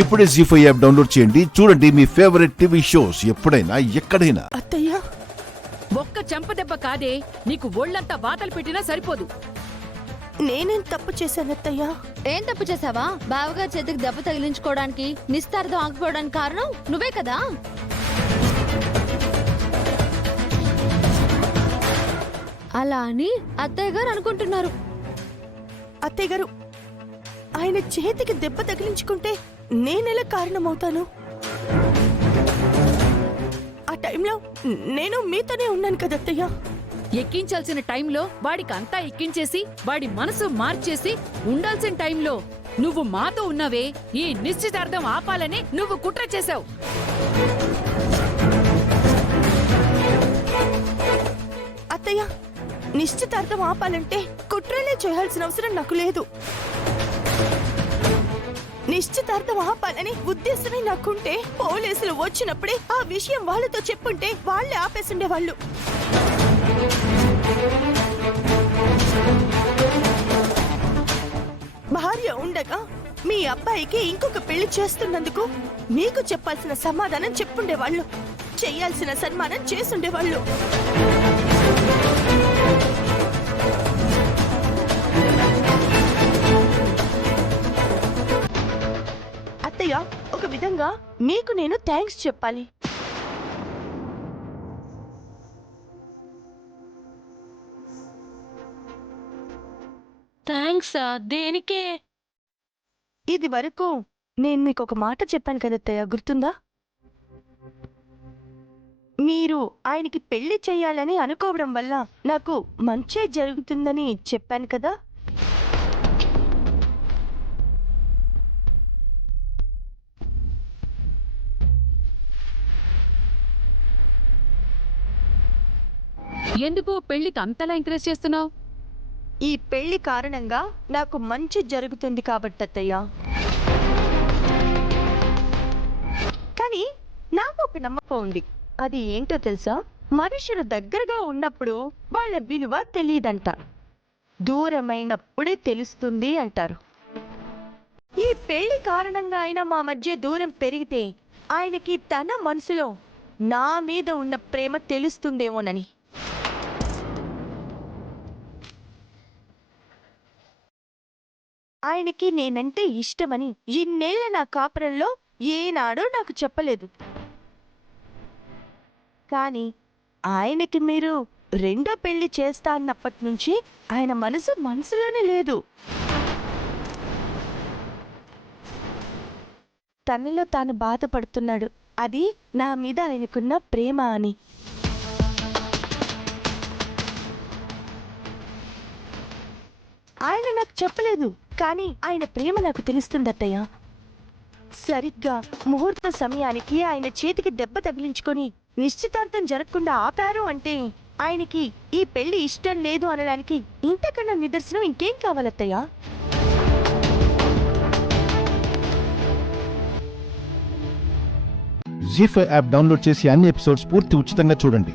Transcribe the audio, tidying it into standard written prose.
ఇప్పుడే జీ5 app download చేయండి. చూడండి మీ ఫేవరెట్ టీవీ షోస్ ఎప్పుడైనా ఎక్కడైనా. అత్తయ్య, ఒక్క చెంపదెబ్బ కాదే, నీకు ఒళ్ళంతా వాతలు పెట్టినా సరిపోదు. నేనేం తప్పు చేశాను అత్తయ్య? ఏం తప్పు చేసావా? బావగారి చేతికి దెబ్బ తగిలించుకోవడానికి, నిస్తార్థం ఆగిపోవడానికి కారణం నువ్వే కదా. అలా అని అత్తయ్య గారు అనుకుంటున్నారు. అత్తయ్య గారు, ఆయన చేతికి దెబ్బ తగిలించుకుంటే నేనెలా కారణమవుతాను? ఆ టైంలో నేను మీతోనే ఉన్నాను కదా అత్తయ్య. ఎక్కించాల్సిన టైంలో వాడికి అంతా ఎక్కించేసి వాడి మనసు మార్చేసి, ఉండాల్సిన టైంలో నువ్వు మాతో ఉన్నావే, ఈ నిశ్చితార్థం ఆపాలని నువ్వు కుట్ర చేశావు. అత్తయ్య, నిశ్చితార్థం ఆపాలంటే కుట్రలే చేయాల్సిన అవసరం నాకు లేదు. నిశ్చితార్థం ఆపాలని ఉద్దేశమే నాకుంటే పోలీసులు వచ్చినప్పుడే ఆ విషయం వాళ్ళతో చెప్పుంటే వాళ్ళే ఆపేసుండేవాళ్ళు. భార్య ఉండగా మీ అబ్బాయికి ఇంకొక పెళ్లి చేస్తున్నందుకు మీకు చెప్పాల్సిన సమాధానం చెప్పుండేవాళ్ళు, చెయ్యాల్సిన సన్మానం చేసుండేవాళ్ళు. అత్తయ్య, ఒక విధంగా మీకు నేను థ్యాంక్స్ చెప్పాలి. థ్యాంక్సా? దేనికే? ఇది వరకు నేను మీకు ఒక మాట చెప్పాను కదా అత్తయ్య, గుర్తుందా? మీరు ఆయనకి పెళ్లి చేయాలని అనుకోవడం వల్ల నాకు మంచే జరుగుతుందని చెప్పాను కదా. ఎందుకు పెళ్లికి అంతలా ఎంకరేజ్ చేస్తున్నావు? ఈ పెళ్లి కారణంగా నాకు మంచి జరుగుతుంది కాబట్టి అత్తయ్య. కానీ నాకు ఒక నమ్మకం ఉంది. అది ఏంటో తెలుసా? మనుషులు దగ్గరగా ఉన్నప్పుడు వాళ్ళ విలువ తెలియదంట, దూరమైనప్పుడే తెలుస్తుంది అంటారు. ఈ పెళ్లి కారణంగా అయినా మా మధ్య దూరం పెరిగితే ఆయనకి తన మనసులో నా మీద ఉన్న ప్రేమ తెలుస్తుందేమోనని. ఆయనకి నేనంటే ఇష్టమని ఇన్నేళ్ల నా కాపురంలో ఏనాడో నాకు చెప్పలేదు. కానీ ఆయనకి మీరు రెండో పెళ్లి చేస్తా అన్నప్పటి నుంచి ఆయన మనసులోనే లేదు. తనలో తాను బాధపడుతున్నాడు, అది నా మీద ఆయనకున్న ప్రేమ అని. ఆయన నాకు చెప్పలేదు, కానీ ఆయన ప్రేమ నాకు తెలుస్తుంది అత్తయ్య. సరిగ్గా ముహూర్త సమయానికి ఆయన చేతికి దెబ్బ తగిలించుకొని నిశ్చితార్థం జరగకుండా ఆపారు అంటే ఆయనకి ఈ పెళ్లి ఇష్టం లేదు అనడానికి ఇంతకన్నా నిదర్శనం ఇంకేం కావాలత్తయ్య? జీ5 యాప్ డౌన్లోడ్ చేసి అన్ని ఎపిసోడ్స్ పూర్తి ఉచితంగా చూడండి.